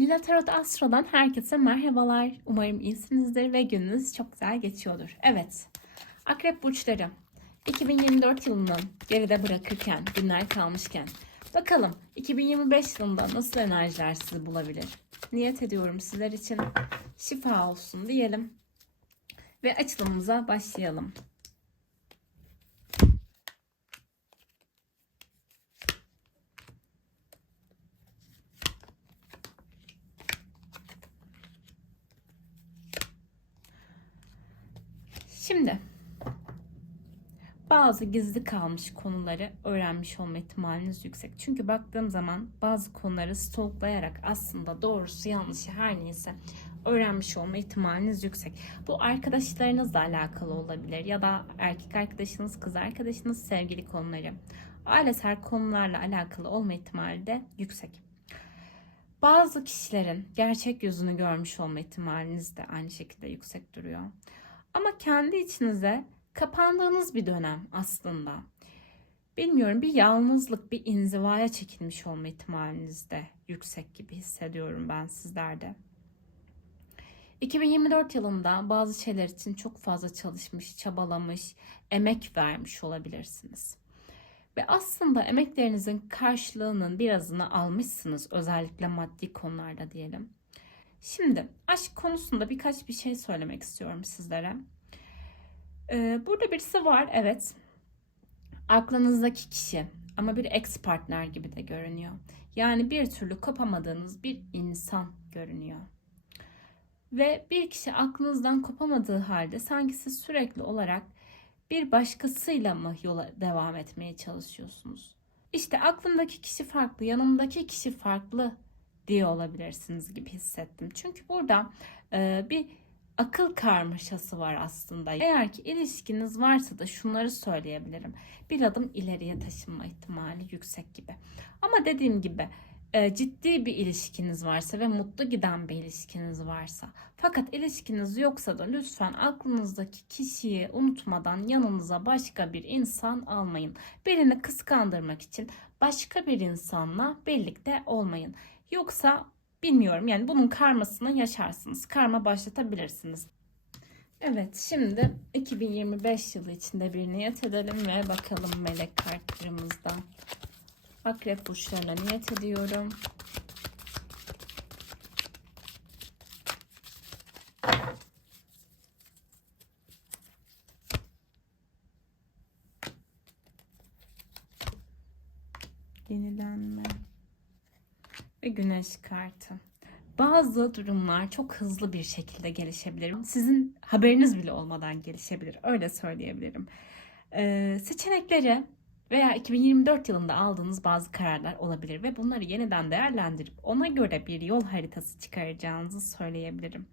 Lila Tarot Astro'dan herkese merhabalar. Umarım iyisinizdir ve gününüz çok güzel geçiyordur. Evet, Akrep Burçları 2024 yılını geride bırakırken, günler kalmışken bakalım 2025 yılında nasıl enerjiler sizi bulabilir? Niyet ediyorum sizler için şifa olsun diyelim ve açılımımıza başlayalım. Şimdi bazı gizli kalmış konuları öğrenmiş olma ihtimaliniz yüksek. Çünkü baktığım zaman bazı konuları stalklayarak aslında doğrusu yanlışı her neyse öğrenmiş olma ihtimaliniz yüksek. Bu arkadaşlarınızla alakalı olabilir ya da erkek arkadaşınız, kız arkadaşınız, sevgili konuları. Ailesel konularla alakalı olma ihtimali de yüksek. Bazı kişilerin gerçek yüzünü görmüş olma ihtimaliniz de aynı şekilde yüksek duruyor. Ama kendi içinize kapandığınız bir dönem aslında. Bilmiyorum bir yalnızlık, bir inzivaya çekilmiş olma ihtimaliniz de yüksek gibi hissediyorum ben sizlerde. 2024 yılında bazı şeyler için çok fazla çalışmış, çabalamış, emek vermiş olabilirsiniz. Ve aslında emeklerinizin karşılığının birazını almışsınız özellikle maddi konularda diyelim. Şimdi aşk konusunda birkaç bir şey söylemek istiyorum sizlere. Ee, burada birisi var evet. Aklınızdaki kişi ama bir ex partner gibi de görünüyor. Yani bir türlü kopamadığınız bir insan görünüyor. Ve bir kişi aklınızdan kopamadığı halde sanki siz sürekli olarak bir başkasıyla mı yola devam etmeye çalışıyorsunuz? İşte aklımdaki kişi farklı, yanımdaki kişi farklı diye olabilirsiniz gibi hissettim. Çünkü burada e, bir akıl karmaşası var aslında. Eğer ki ilişkiniz varsa da şunları söyleyebilirim. Bir adım ileriye taşınma ihtimali yüksek gibi. Ama dediğim gibi e, ciddi bir ilişkiniz varsa ve mutlu giden bir ilişkiniz varsa fakat ilişkiniz yoksa da lütfen aklınızdaki kişiyi unutmadan yanınıza başka bir insan almayın. Birini kıskandırmak için başka bir insanla birlikte olmayın. Yoksa bilmiyorum yani bunun karmasını yaşarsınız. Karma başlatabilirsiniz. Evet şimdi 2025 yılı içinde bir niyet edelim ve bakalım melek kartlarımızdan. Akrep burçlarına niyet ediyorum. Ve güneş kartı. Bazı durumlar çok hızlı bir şekilde gelişebilir. Sizin haberiniz bile olmadan gelişebilir. Öyle söyleyebilirim. Ee, seçenekleri veya 2024 yılında aldığınız bazı kararlar olabilir ve bunları yeniden değerlendirip ona göre bir yol haritası çıkaracağınızı söyleyebilirim.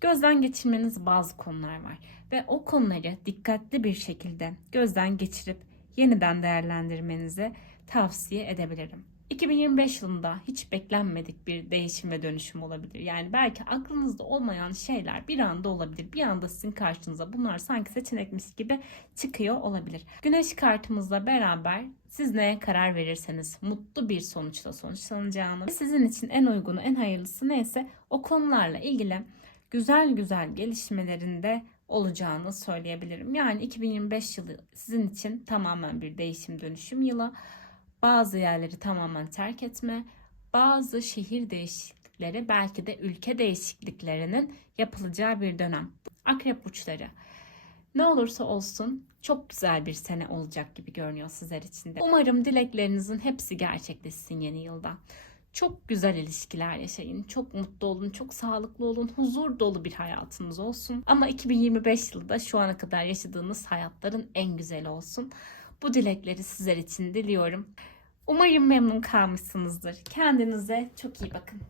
Gözden geçirmeniz bazı konular var ve o konuları dikkatli bir şekilde gözden geçirip yeniden değerlendirmenizi tavsiye edebilirim. 2025 yılında hiç beklenmedik bir değişim ve dönüşüm olabilir. Yani belki aklınızda olmayan şeyler bir anda olabilir. Bir anda sizin karşınıza bunlar sanki seçenekmiş gibi çıkıyor olabilir. Güneş kartımızla beraber siz neye karar verirseniz mutlu bir sonuçla sonuçlanacağını, sizin için en uygunu, en hayırlısı neyse o konularla ilgili güzel güzel gelişmelerinde olacağını söyleyebilirim. Yani 2025 yılı sizin için tamamen bir değişim dönüşüm yılı bazı yerleri tamamen terk etme, bazı şehir değişiklikleri belki de ülke değişikliklerinin yapılacağı bir dönem. Akrep burçları. Ne olursa olsun çok güzel bir sene olacak gibi görünüyor sizler için de. Umarım dileklerinizin hepsi gerçekleşsin yeni yılda. Çok güzel ilişkiler yaşayın, çok mutlu olun, çok sağlıklı olun, huzur dolu bir hayatınız olsun. Ama 2025 yılında şu ana kadar yaşadığınız hayatların en güzeli olsun. Bu dilekleri sizler için diliyorum. Umarım memnun kalmışsınızdır. Kendinize çok iyi bakın.